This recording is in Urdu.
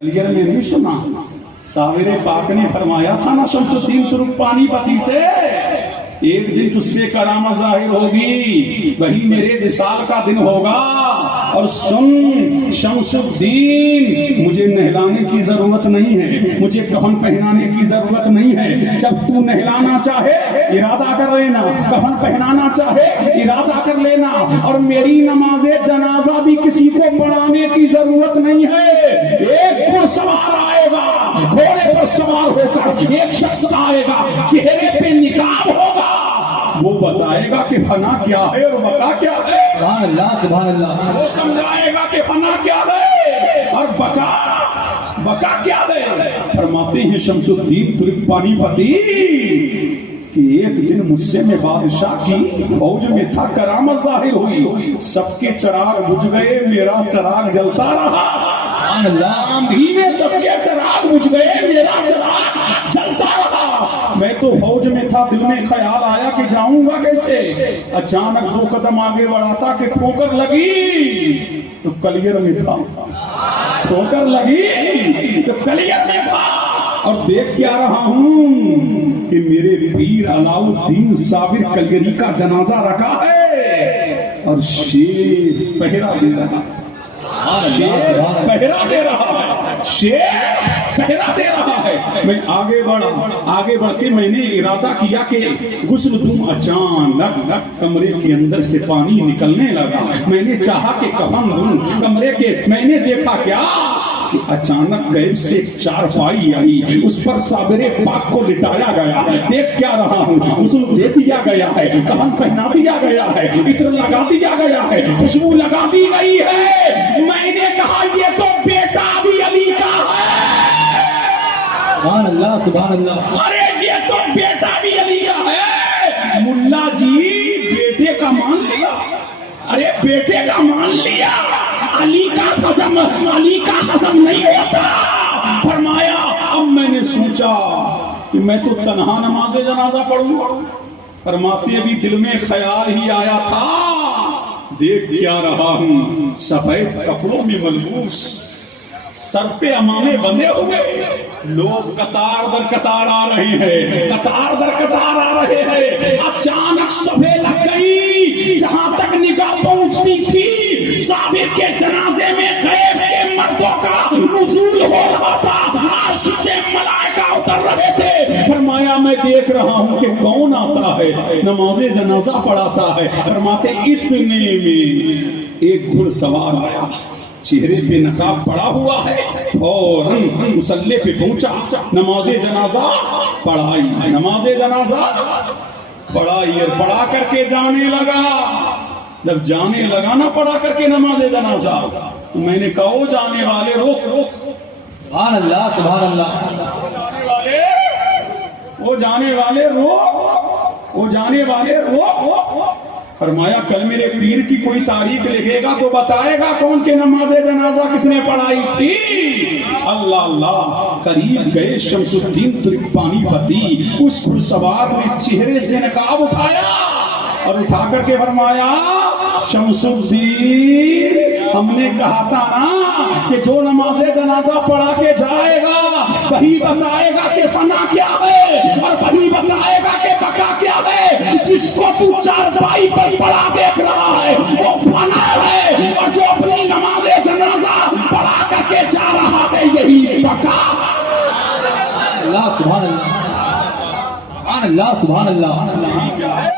میں نہیں سنا ساور پاک نے فرمایا تھا نا شمسالدین ترک پانی پتی سے ایک دن تجھ سے کرامت ظاہر ہوگی، وہی میرے وصال کا دن ہوگا۔ اور سن شمس الدین، مجھے نہلانے کی ضرورت نہیں ہے، مجھے کفن پہنانے کی ضرورت نہیں ہے۔ جب تو نہلانا چاہے ارادہ کر لینا، کفن پہنانا چاہے ارادہ کر لینا، اور میری نماز جنازہ بھی کسی کو پڑھانے کی ضرورت نہیں ہے۔ ایک گھڑ سوار آئے گا، گھوڑے پر سوار ہو کر ایک شخص آئے گا، چہرے پہ نقاب ہوگا، وہ بتائے گا کہ فنا کیا ہے اور بقا کیا ہے۔ سبحان اللہ سبحان اللہ۔ وہ سمجھائے گا کہ فنا کیا ہے اور بقا کیا ہے۔ فرماتے ہیں شمس الدین ترک پانی پتی کہ ایک دن مجھ سے میں بادشاہ کی فوج میں تھا، کرامت ظاہر ہوئی، سب کے چراغ بجھ گئے، میرا چراغ جلتا رہا۔ آندھی میں سب کے چراغ بجھ گئے، میرا چراغ جلتا رہا۔ میں تو فوج میں تھا، دل میں خیال آیا کہ جاؤں گا کیسے۔ اچانک 2 قدم آگے بڑھا تھا کہ ٹھوکر لگی تو کلیئر میں تھا، ٹھوکر لگی تو کلیئر میں تھا، اور دیکھ کیا رہا ہوں کہ میرے پیر علاؤ الدین صابر کلیری کا جنازہ رکھا ہے، اور شیر پہرا دے رہا ہے، شیر پہرا دے رہا ہے، شیر پہرا دے رہا ہے۔ میں آگے بڑھ کے میں نے ارادہ کیا کہ غسل دوں، اچانک کمرے کے اندر سے پانی نکلنے لگا۔ میں نے چاہا کہ کفن دوں کمرے کے، میں نے دیکھا کیا کہ اچانک غیب سے چارپائی آئی، اس پر صابر پاک کو لٹایا گیا۔ دیکھ کیا رہا ہوں، غسل دے دیا گیا ہے، کفن پہنا دیا گیا ہے، عطر لگا دیا گیا ہے، خوشبو لگا دی گئی ہے۔ میں نے کہا یہ تو بیٹا بھی علی کا ہے۔ سبحان اللہ سبحان اللہ۔ ارے یہ تو بیٹا بھی علی کا ہے۔ ملا جی بیٹے کا مان لیا، ارے بیٹے کا مان لیا، علی کا حزم نہیں ہوتا۔ فرمایا اب میں نے سوچا کہ میں تو تنہا نماز جنازہ پڑھوں۔ فرماتے بھی دل میں خیال ہی آیا تھا، دیکھ کیا رہا ہوں، سفید کپڑوں میں ملبوس، سر پہ امامے بندے ہوئے، لوگ قطار در قطار آ رہے ہیں، قطار در قطار آ رہے ہیں۔ اچانک صفحے لگ گئی، جہاں تک نگاہ پہنچتی تھی صابر کے جنازے میں غیب کے مردوں کا نزول ہو رہا تھا، عرش سے ملائکہ اتر رہے تھے۔ فرمایا میں دیکھ رہا ہوں کہ کون آتا ہے، نماز جنازہ پڑھاتا ہے۔ فرماتے اتنے میں ایک گھڑ سوار آیا، چہرے پہ نقاب پڑا ہوا ہے، اور مصلی پہ پہنچا، نماز جنازہ پڑھائی، نماز جنازہ پڑھائی، اور پڑھا کر کے جانے لگا۔ جب جانے لگا نا پڑھا کر کے نماز جنازہ، تو میں نے کہا وہ جانے والے روک روک، سبحان اللہ سبحان اللہ۔ وہ جانے والے روک، وہ جانے والے روک۔ فرمایا کل میرے پیر کی کوئی تاریخ لکھے گا تو بتائے گا کون کے نماز جنازہ کس نے پڑھائی تھی۔ اللہ اللہ، قریب گئے شمس الدین ترک پانی پتی، اس گھڑ سوار نے چہرے سے نقاب اٹھایا اور اٹھا کر کے فرمایا شمس الدین، ہم نے کہا تھا نا کہ جو نماز جنازہ پڑھا کے جائے گا وہی بتائے گا کہ فنا کیا ہے اور وہی بتائے گا کہ بقا کیا ہے۔ جس کو تو چارپائی پر پڑھا دیکھ رہا ہے وہ فنا ہے، اور جو اپنی نماز جنازہ پڑھا کر کے جا رہا ہے یہی بقا۔ اللہ سبحان اللہ سبحان اللہ سبحان اللہ۔